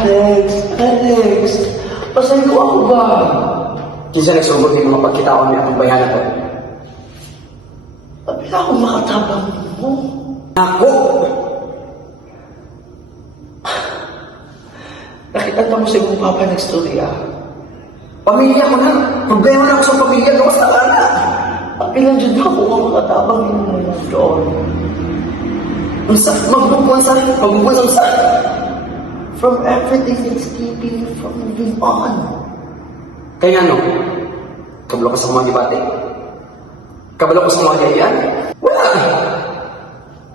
Alex, pasay ko ako ba? Kinsa nagsugod yung mga pagkitaon niya itong bayanan ko. Abila akong makatabang mo. Ako! Nakita mo sa iyong papa ng storya. Pamilya ko na. Problema na ako sa pamilya ko sa anak. Apilan dyan ako ang makatabang mo doon. Magbubuan sa from everything that's keeping you from moving on. Kaya ano? Kabalo ko sa mga debate? Kabalo ko sa mga gayan? Wala.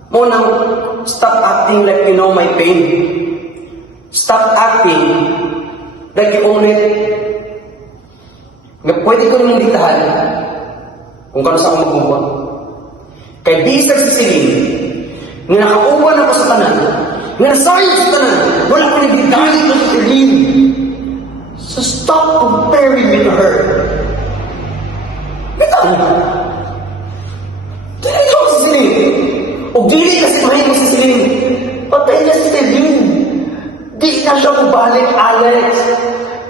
Munang, stop acting like you know my pain. Stop acting like you own it. Pwede ko naman ditahan kung kano sa akong magbubuan. Kaya di sa sisiling, nga nakauwan ako sa tanan, nga nasayang sa tanan, wala ko nabigay ko sa sisiling. So stop comparing me to her. Bitaw! Dili ko sa sisiling. O dili kasi mahin mo sa sisiling. Patay na si Tevin. Di na siya mabalik, Alex.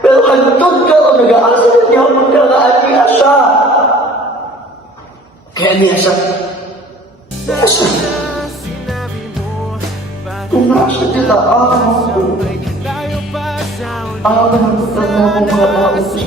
Pero hantod ka o nag-aasa na niya magkakaani na siya. Kaya niya siya. Kaya siya. Kung nasa nila ako, ako ng mga tao sa